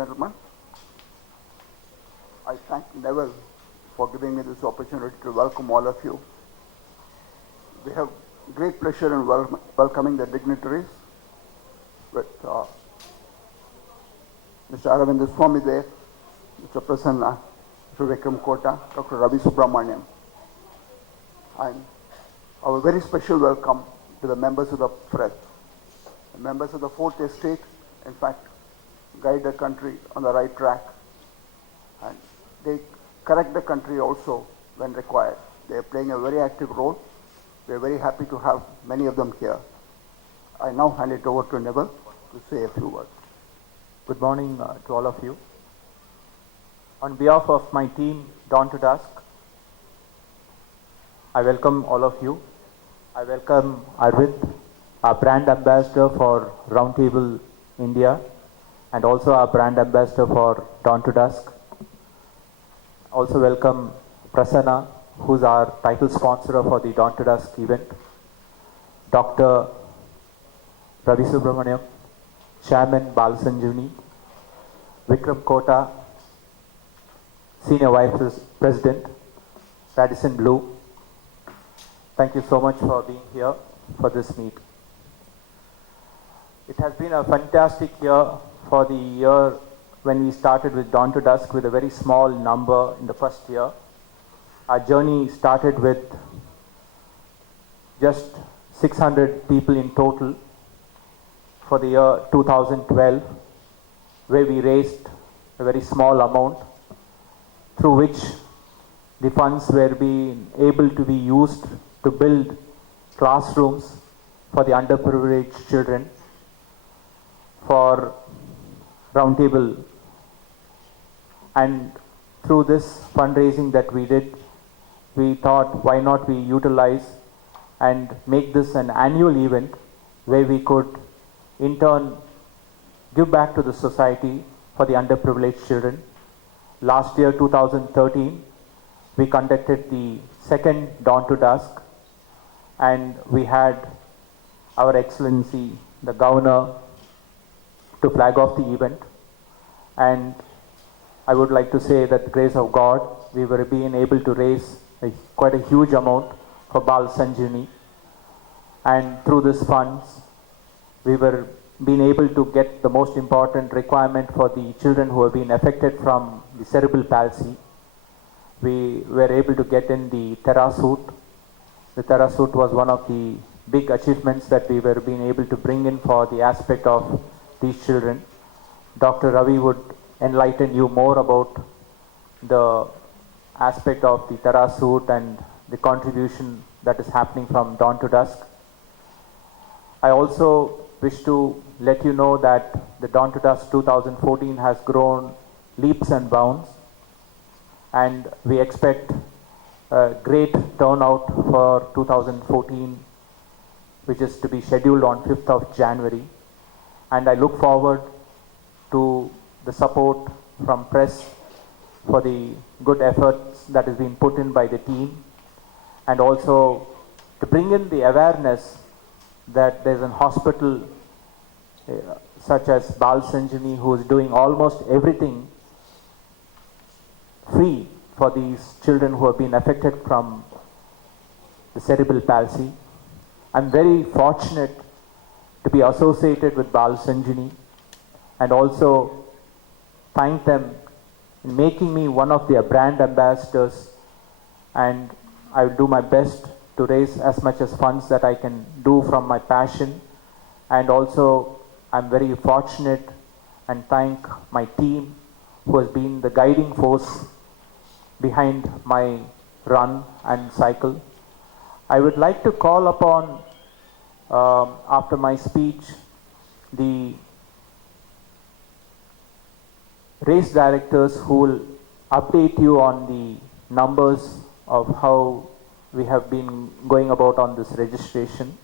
gentlemen, I thank Neiville for giving me this opportunity to welcome all of you. We have great pleasure in welcoming the dignitaries with Mr. Arvindsamy there, Mr. Prasanna, Mr. Vikram Kota, Dr. Ravi Subramaniam, and our very special welcome to the members of the press. The members of the fourth estate, in fact, guide the country on the right track, and they correct the country also when required. They are playing a very active role. We are very happy to have many of them here. I now hand it over to Neiville to say a few words. Good morning to all of you. On behalf of my team, Dawn to Dusk, I welcome all of you. I welcome Arvind, our brand ambassador for Roundtable India, and also our brand ambassador for Dawn to Dusk. Also welcome Prasanna, who's our title sponsor for the Dawn to Dusk event. Dr. Ravi Subramaniam, Chairman Balasanjuni, Vikram Kota, Senior Vice President, Radisson Blue. Thank you so much for being here for this meet. It has been a fantastic year for the year when we started with Dawn to Dusk with a very small number in the first year. Our journey started with just 600 people in total for the year 2012, where we raised a very small amount through which the funds were being able to be used to build classrooms for the underprivileged children, for Roundtable. And through this fundraising that we did, we thought, why not we utilize and make this an annual event where we could in turn give back to the society for the underprivileged children. Last year, 2013, we conducted the second Dawn to Dusk, and we had Our Excellency, the Governor, to flag off the event. And I would like to say that the grace of God, we were being able to raise quite a huge amount for Balasanjuni. And through these funds, we were being able to get the most important requirement for the children who have been affected from the cerebral palsy. We were able to get in the Terra suit. The Terra suit was one of the big achievements that we were being able to bring in for the aspect of these children. Dr. Ravi would enlighten you more about the aspect of the Terra suit and the contribution that is happening from Dawn to Dusk. I also wish to let you know that the Dawn to Dusk 2014 has grown leaps and bounds, and we expect a great turnout for 2014, which is to be scheduled on 5th of January. And I look forward to the support from press for the good efforts that has been put in by the team, and also to bring in the awareness that there's an hospital such as Balasanjani who is doing almost everything free for these children who have been affected from the cerebral palsy. I'm very fortunate to be associated with Balasanjani, and also thank them in making me one of their brand ambassadors, and I will do my best to raise as much as funds that I can do from my passion. And also I'm very fortunate and thank my team who has been the guiding force behind my run and cycle. I would like to call upon after my speech the race directors who will update you on the numbers of how we have been going about on this registration.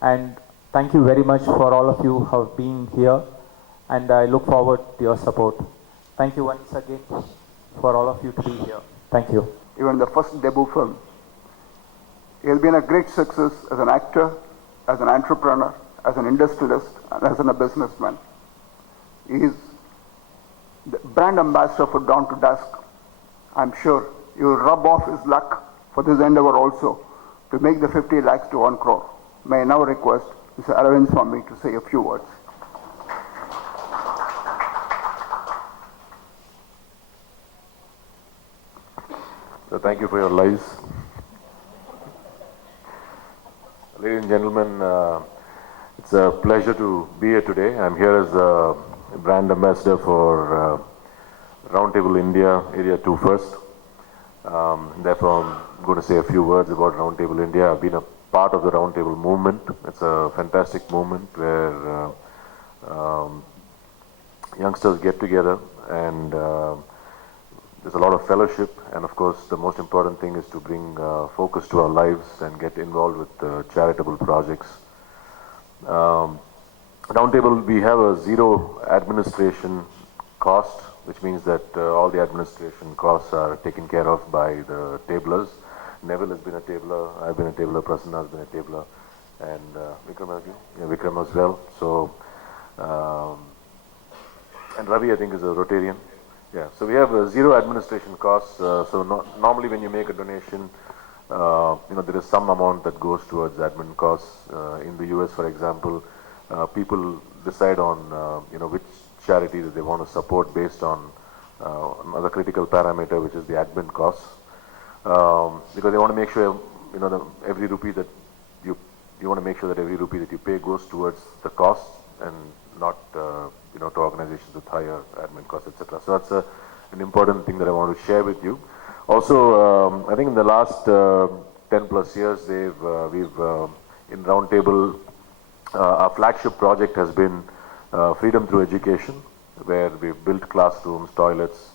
And thank you very much for all of you who have been here, and I look forward to your support. Thank you once again for all of you to be here. Thank you. Even the first debut film, he has been a great success as an actor, as an entrepreneur, as an industrialist, and as a businessman. He is brand ambassador for Dawn to Dusk. I'm sure you will rub off his luck for this endeavor also to make the 50 lakhs to 1 crore. May I now request Mr. Arvindsamy to say a few words. So thank you for your lives. Ladies and gentlemen, it's a pleasure to be here today. I'm here as a brand ambassador for Roundtable India Area 2 First. Therefore, I'm going to say a few words about Roundtable India. I've been a part of the Roundtable movement. It's a fantastic movement where youngsters get together and there's a lot of fellowship, and of course the most important thing is to bring focus to our lives and get involved with charitable projects. Roundtable, we have a zero administration cost, which means that all the administration costs are taken care of by the tablers. Neiville has been a tabler, I've been a tabler, Prasanna has been a tabler, and Vikram, have you? Yeah, Vikram as well. So, and Ravi, I think, is a Rotarian. Yeah, so we have zero administration costs. Normally when you make a donation, there is some amount that goes towards admin costs. In the US, for example, people decide on which charity that they want to support based on another critical parameter, which is the admin costs, because they want to make sure every rupee that you want to make sure that every rupee that you pay goes towards the cost and not to organizations with higher admin costs, etc. So that's an important thing that I want to share with you. Also, I think in the last 10 plus years, we've in Roundtable, our flagship project has been Freedom Through Education, where we've built classrooms, toilets,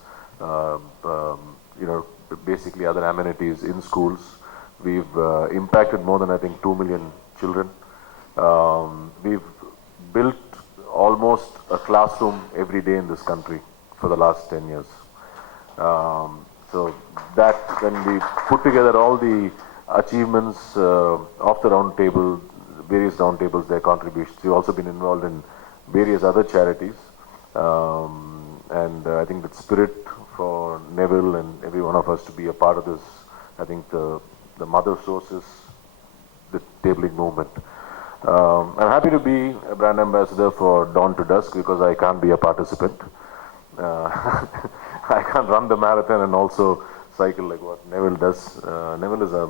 basically other amenities in schools. We've impacted more than, I think, 2 million children. We've built almost a classroom every day in this country for the last 10 years. So that, when we put together all the achievements of the Roundtable, various Roundtables, their contributions, we've also been involved in various other charities. And I think that spirit for Neiville and every one of us to be a part of this, I think the mother source is the tabling movement. I'm happy to be a brand ambassador for Dawn to Dusk because I can't be a participant. I can't run the marathon and also cycle like what Neiville does. Neiville is a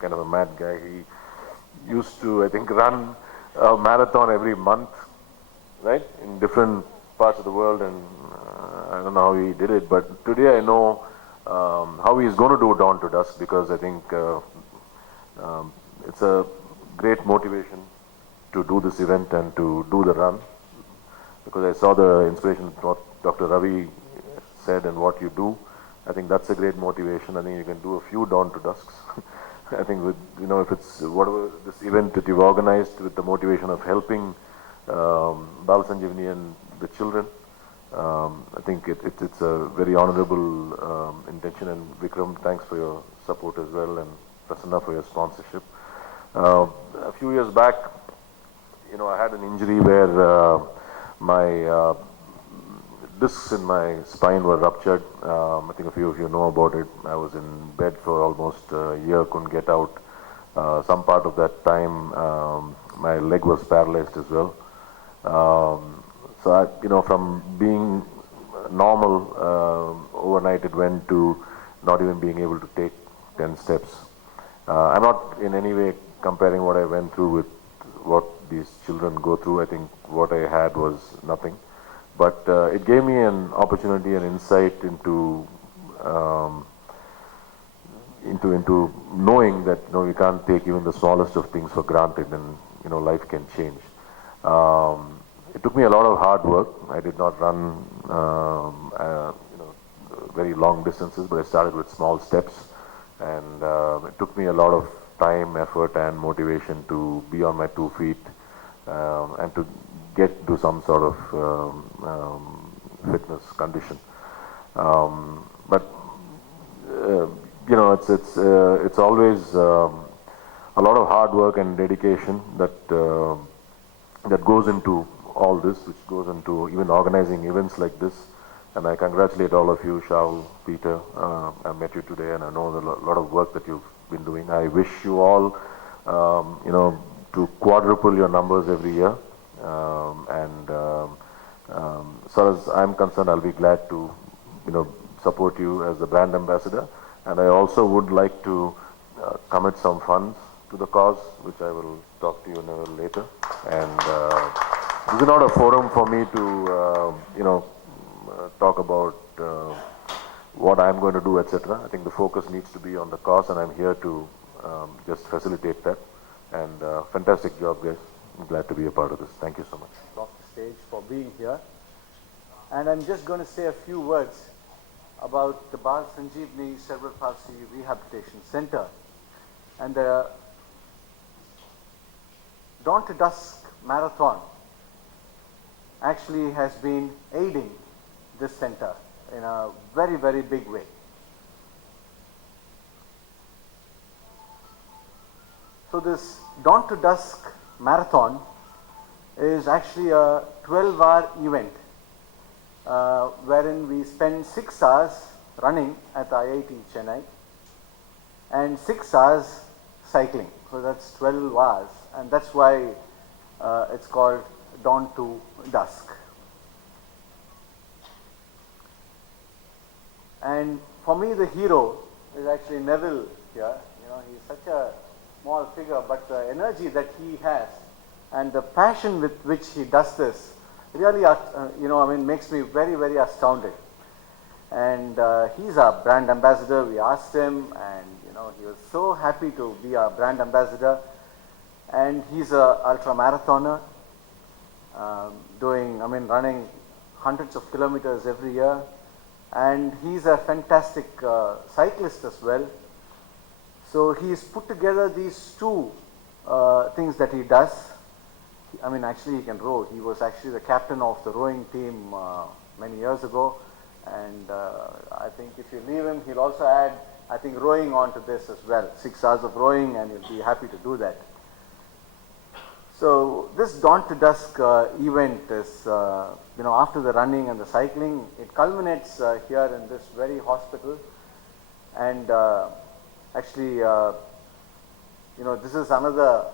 kind of a mad guy. He used to, I think, run a marathon every month, right, in different parts of the world, and I don't know how he did it, but today I know how he's going to do Dawn to Dusk, because I think it's a great motivation to do this event and to do the run, because I saw the inspiration of what Dr. Ravi said and what you do. I think that's a great motivation. I think you can do a few Dawn to Dusks. I think with, if it's whatever this event that you've organized with the motivation of helping Bal Sanjeevani and the children, I think it's a very honorable intention. And Vikram, thanks for your support as well, and Prasanna for your sponsorship. A few years back, I had an injury where my discs in my spine were ruptured. I think a few of you know about it. I was in bed for almost a year, couldn't get out. Some part of that time, my leg was paralyzed as well. So I, from being normal, overnight it went to not even being able to take 10 steps. I'm not in any way comparing what I went through with what these children go through. I think what I had was nothing. But it gave me an opportunity and insight into knowing that we can't take even the smallest of things for granted, and life can change. It took me a lot of hard work. I did not run very long distances, but I started with small steps, and it took me a lot of time, effort, and motivation to be on my 2 feet and to get to some sort of fitness condition. But it's always a lot of hard work and dedication that goes into all this, which goes into even organizing events like this. And I congratulate all of you, Shaul, Peter. I met you today, and I know the lot of work that you've been doing. I wish you all, to quadruple your numbers every year. As far as I'm concerned, I'll be glad to, support you as the brand ambassador. And I also would like to commit some funds to the cause, which I will talk to you later. And this is not a forum for me to, talk about what I'm going to do, etc. I think the focus needs to be on the cause, and I'm here to just facilitate that. And fantastic job, guys. I'm glad to be a part of this. Thank you so much. Off the stage for being here. And I'm just going to say a few words about the Bal Sanjeevani Cerebral Palsy Rehabilitation Center and the Dawn to Dusk Marathon actually has been aiding this center in a very, very big way. So this Dawn to Dusk Marathon is actually a 12-hour event wherein we spend 6 hours running at IIT Chennai and 6 hours cycling. So that's 12 hours, and that's why it's called Dawn to Dusk. And for me, the hero is actually Neiville here. He's such a small figure, but the energy that he has and the passion with which he does this really, makes me very, very astounded. And he's our brand ambassador. We asked him, and he was so happy to be our brand ambassador. And he's a ultra marathoner, running hundreds of kilometers every year. And he's a fantastic cyclist as well. So he's put together these two things that he does. Actually he can row. He was actually the captain of the rowing team many years ago. And I think if you leave him, he'll also add, rowing onto this as well. 6 hours of rowing, and he'll be happy to do that. So this Dawn to Dusk event is, after the running and the cycling, it culminates here in this very hospital. And this is another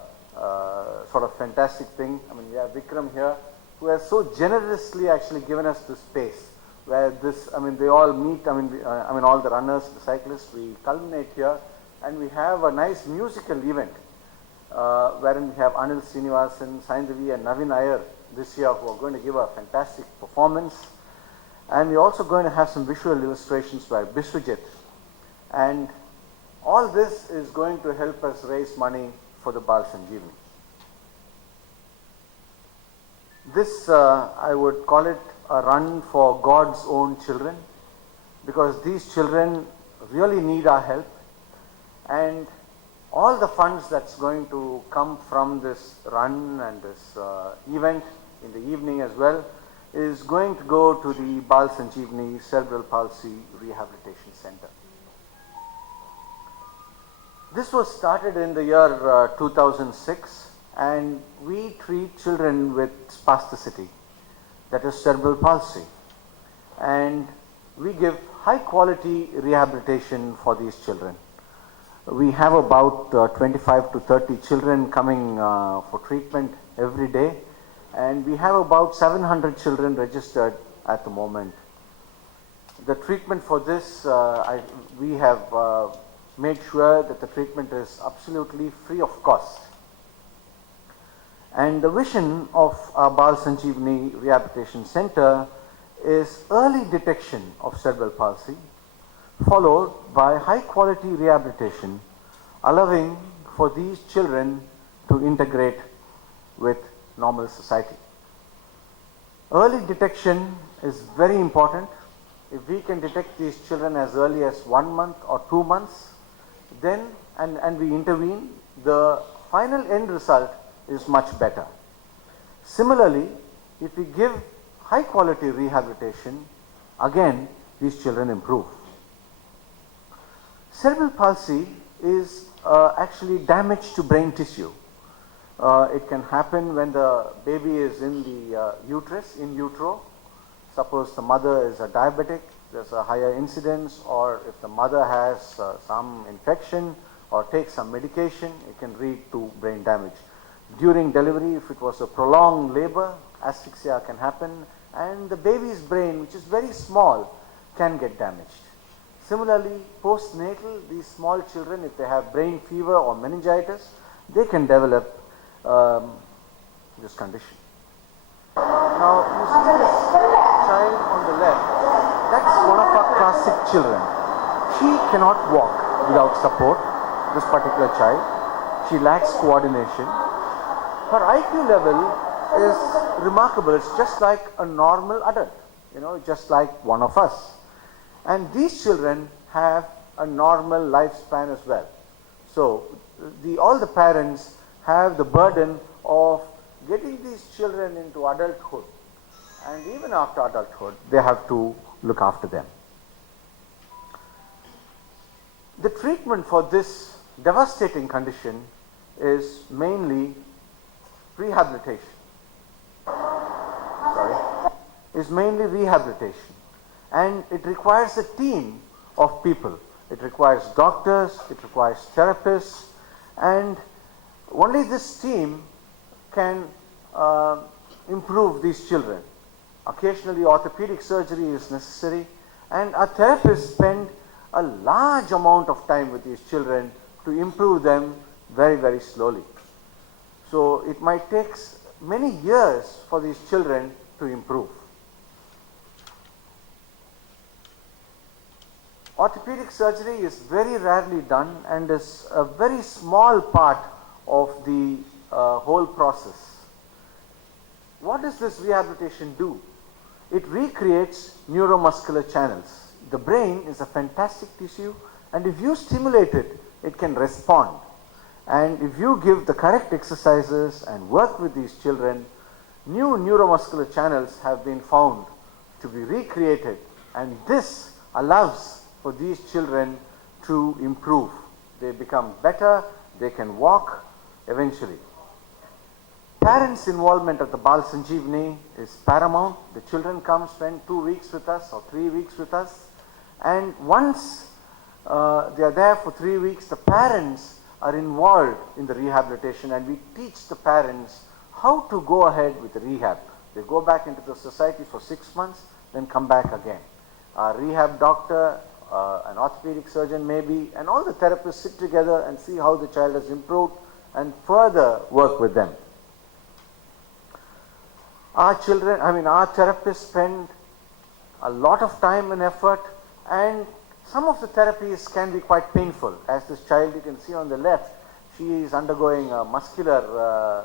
sort of fantastic thing. We have Vikram here, who has so generously actually given us this space where this, they all meet, all the runners, the cyclists, we culminate here, and we have a nice musical event wherein we have Anil Srinivasan, Saindavi and Navin Iyer this year, who are going to give a fantastic performance. And we're also going to have some visual illustrations by Biswajit. And all this is going to help us raise money for the Bal Sanjeevani. This, I would call it a run for God's own children, because these children really need our help. And all the funds that's going to come from this run and this event in the evening as well is going to go to the Bal Sanjeevani Cerebral Palsy Rehabilitation Center. This was started in the year 2006, and we treat children with spasticity, that is cerebral palsy. And we give high quality rehabilitation for these children. We have about 25 to 30 children coming for treatment every day, and we have about 700 children registered at the moment. The treatment for this, we have made sure that the treatment is absolutely free of cost. And the vision of our Bal Sanjeevani Rehabilitation Center is early detection of cerebral palsy, followed by high quality rehabilitation, allowing for these children to integrate with normal society. Early detection is very important. If we can detect these children as early as 1 month or 2 months, then and we intervene, the final end result is much better. Similarly, if we give high quality rehabilitation, again these children improve. Cerebral palsy is actually damage to brain tissue. It can happen when the baby is in the uterus, in utero. Suppose the mother is a diabetic, there's a higher incidence, or if the mother has some infection or takes some medication, it can lead to brain damage. During delivery, if it was a prolonged labor, asphyxia can happen, and the baby's brain, which is very small, can get damaged. Similarly, postnatal, these small children, if they have brain fever or meningitis, they can develop this condition. Now, you see this child on the left, that's one of our classic children. She cannot walk without support, this particular child. She lacks coordination. Her IQ level is remarkable. It's just like a normal adult, just like one of us. And these children have a normal lifespan as well. So, all the parents have the burden of getting these children into adulthood. And even after adulthood, they have to look after them. The treatment for this devastating condition is mainly rehabilitation. And it requires a team of people. It requires doctors, it requires therapists, and only this team can improve these children. Occasionally orthopedic surgery is necessary, and our therapists spend a large amount of time with these children to improve them very, very slowly. So it might take many years for these children to improve. Orthopedic surgery is very rarely done and is a very small part of the whole process. What does this rehabilitation do? It recreates neuromuscular channels. The brain is a fantastic tissue, and if you stimulate it, it can respond. And if you give the correct exercises and work with these children, new neuromuscular channels have been found to be recreated, and this allows for these children to improve. They become better, they can walk eventually. Parents' involvement at the Bal Sanjeevani is paramount. The children come spend 2 weeks with us or 3 weeks with us, and once they are there for 3 weeks, the parents are involved in the rehabilitation, and we teach the parents how to go ahead with the rehab. They go back into the society for 6 months, then come back again. Our rehab doctor, an orthopedic surgeon maybe, and all the therapists sit together and see how the child has improved and further work with them. Our therapists spend a lot of time and effort, and some of the therapies can be quite painful. As this child you can see on the left, she is undergoing a muscular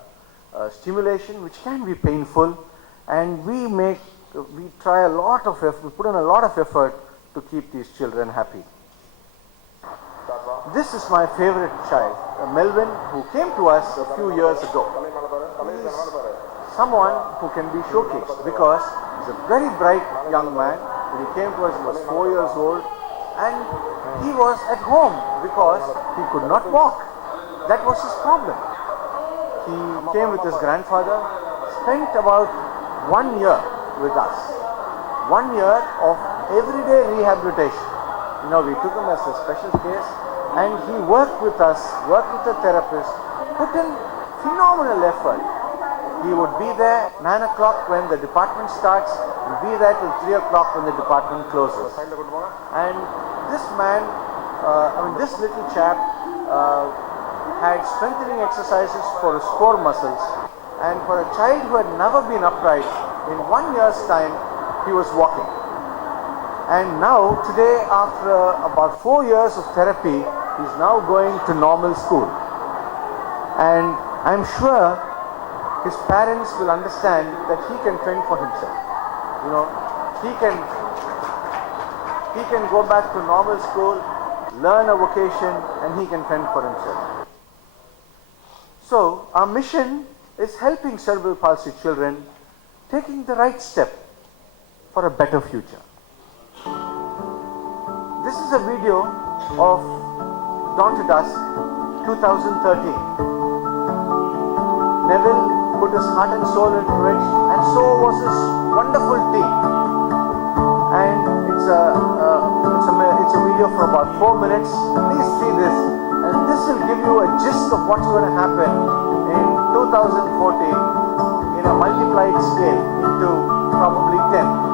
stimulation, which can be painful, and we try a lot of effort, we put in a lot of effort to keep these children happy. This is my favorite child, Melvin, who came to us a few years ago. He is someone who can be showcased because he's a very bright young man. When he came to us, he was 4 years old, and he was at home because he could not walk. That was his problem. He came with his grandfather, spent about 1 year with us. 1 year of everyday rehabilitation. We took him as a special case, and he worked with us, worked with the therapist, put in phenomenal effort. He would be there 9 o'clock when the department starts, he'll be there till 3 o'clock when the department closes. And this man, this little chap had strengthening exercises for his core muscles, and for a child who had never been upright, in 1 year's time, he was walking. And now, today, after about 4 years of therapy, he's now going to normal school. And I'm sure his parents will understand that he can fend for himself. He can go back to normal school, learn a vocation, and he can fend for himself. So, our mission is helping cerebral palsy children taking the right step for a better future. This is a video of Dawn to Dusk 2013. Neiville put his heart and soul into it, and so was his wonderful team. video for about 4 minutes. Please see this, and this will give you a gist of what's going to happen in 2014 in a multiplied scale into probably 10.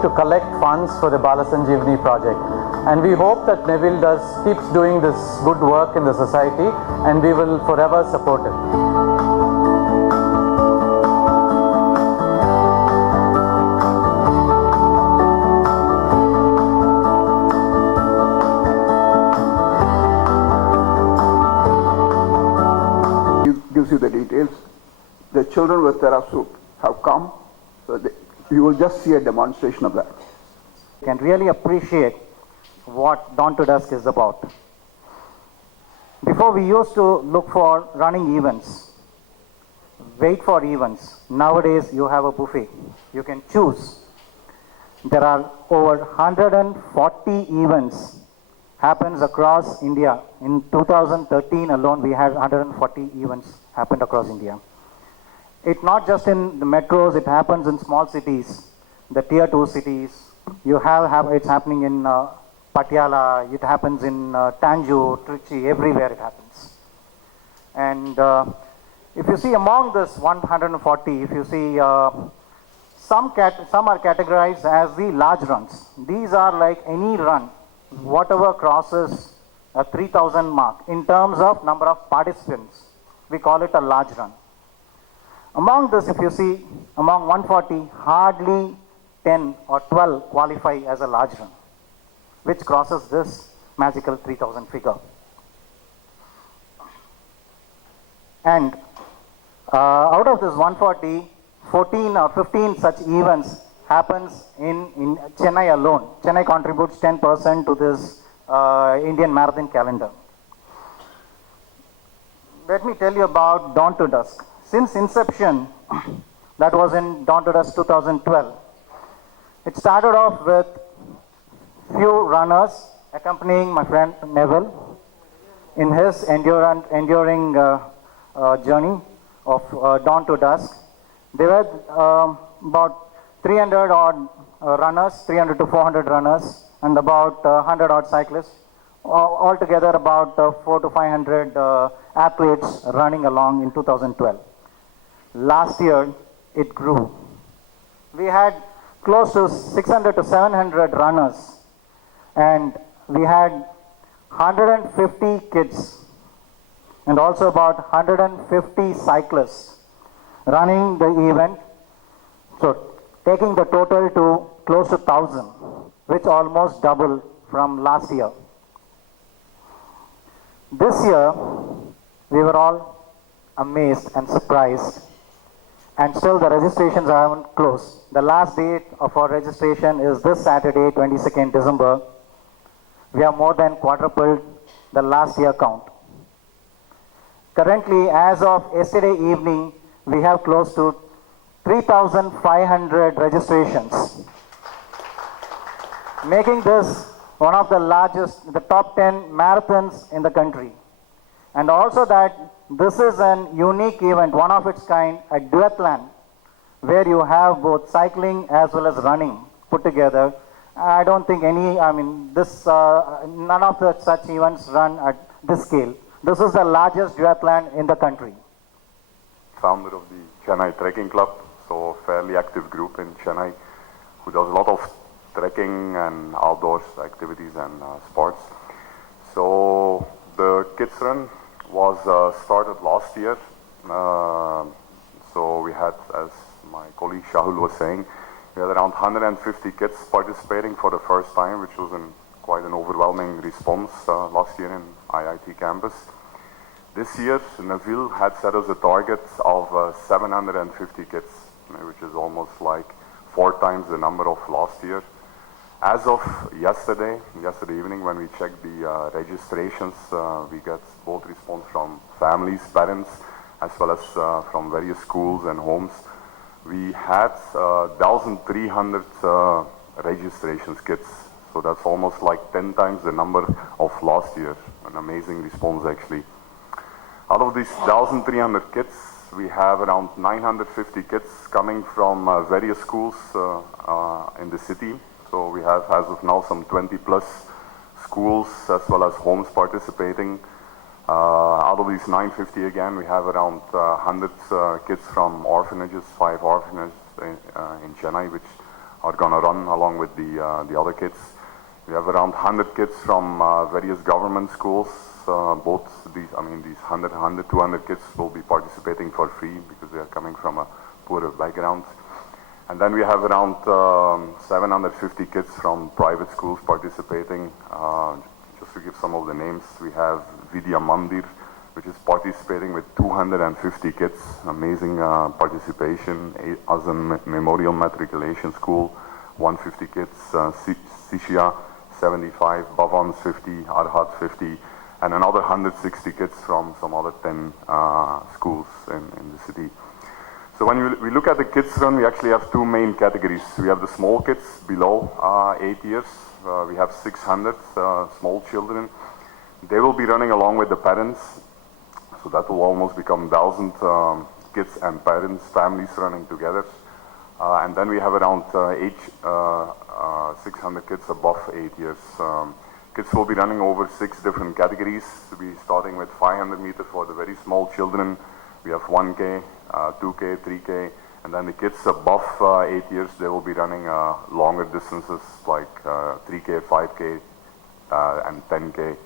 To collect funds for the Balasanjeevani project, and we hope that Neiville keeps doing this good work in the society, and we will forever support it. Gives you the details. The children with Terasup have come, so you will just see a demonstration of that. You can really appreciate what Dawn to Dusk is about. Before we used to look for running events, wait for events. Nowadays you have a buffet. You can choose. There are over 140 events happens across India. In 2013 alone we had 140 events happened across India. It's not just in the metros, it happens in small cities, the tier 2 cities. It's happening in Patiala, it happens in Tanjore, Trichy, everywhere it happens. And if you see among this 140, if you see some are categorized as the large runs. These are like any run, whatever crosses a 3,000 mark in terms of number of participants. We call it a large run. Among this, if you see, among 140, hardly 10 or 12 qualify as a large run, which crosses this magical 3,000 figure. And out of this 140, 14 or 15 such events happens in Chennai alone. Chennai contributes 10% to this Indian marathon calendar. Let me tell you about Dawn to Dusk. Since inception, that was in Dawn to Dusk 2012, it started off with few runners accompanying my friend Neiville in his enduring journey of Dawn to Dusk. There were about 300 odd runners, 300 to 400 runners, and about 100 odd cyclists. Altogether about 400 to 500 athletes running along in 2012. Last year, it grew. We had close to 600 to 700 runners, and we had 150 kids and also about 150 cyclists running the event. So taking the total to close to 1,000, which almost doubled from last year. This year, we were all amazed and surprised, and still the registrations haven't closed. The last date of our registration is this Saturday, 22nd December. We have more than quadrupled the last year count. Currently, as of yesterday evening, we have close to 3,500 registrations, making this one of the largest, the top 10 marathons in the country. And also that this is an unique event, one of its kind, a duathlon, where you have both cycling as well as running put together. I don't think none of the such events run at this scale. This is the largest duathlon in the country. Founder of the Chennai Trekking Club, so a fairly active group in Chennai who does a lot of trekking and outdoors activities and sports. So the kids run was started last year. So we had, as my colleague Shahul was saying, we had around 150 kids participating for the first time, which was quite an overwhelming response last year in IIT campus. This year, Neiville had set us a target of 750 kids, which is almost like 4 times the number of last year. As of yesterday evening, when we checked the registrations, we got both response from families, parents, as well as from various schools and homes. We had 1,300 registrations kids, so that's almost like 10 times the number of last year. An amazing response actually. Out of these 1,300 kids, we have around 950 kids coming from various schools in the city. So we have, as of now, some 20 plus schools as well as homes participating. Out of these 950 again, we have around 100 kids from orphanages, 5 orphanages in Chennai, which are going to run along with the other kids. We have around 100 kids from various government schools. Both these 100, 200 kids will be participating for free because they are coming from a poorer background. And then we have around 750 kids from private schools participating. Just to give some of the names, we have Vidya Mandir, which is participating with 250 kids. Amazing participation. Azan Memorial Matriculation School, 150 kids. Sishya, 75. Bhavans, 50. Arhat, 50. And another 160 kids from some other 10 schools in the city. So when we look at the kids run, we actually have 2 main categories. We have the small kids below 8 years. We have 600 small children. They will be running along with the parents. So that will almost become 1,000 kids and parents, families running together. And then we have around 600 kids above 8 years. Kids will be running over 6 different categories. We'll be starting with 500 meters for the very small children. We have 1K, 2K, 3K, and then the kids above 8 years, they will be running longer distances like 3K, 5K, and 10K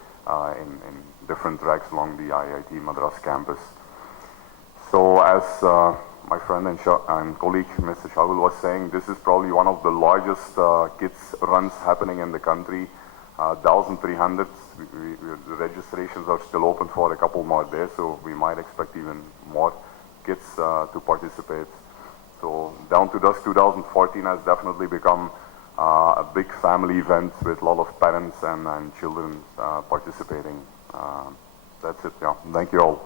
in different tracks along the IIT Madras campus. So as my friend and colleague Mr. Shahul was saying, this is probably one of the largest kids runs happening in the country. 1,300. The registrations are still open for a couple more days, so we might expect even more kids to participate. So Down to Dusk 2014 has definitely become a big family event with a lot of parents and children participating. That's it. Yeah. Thank you all.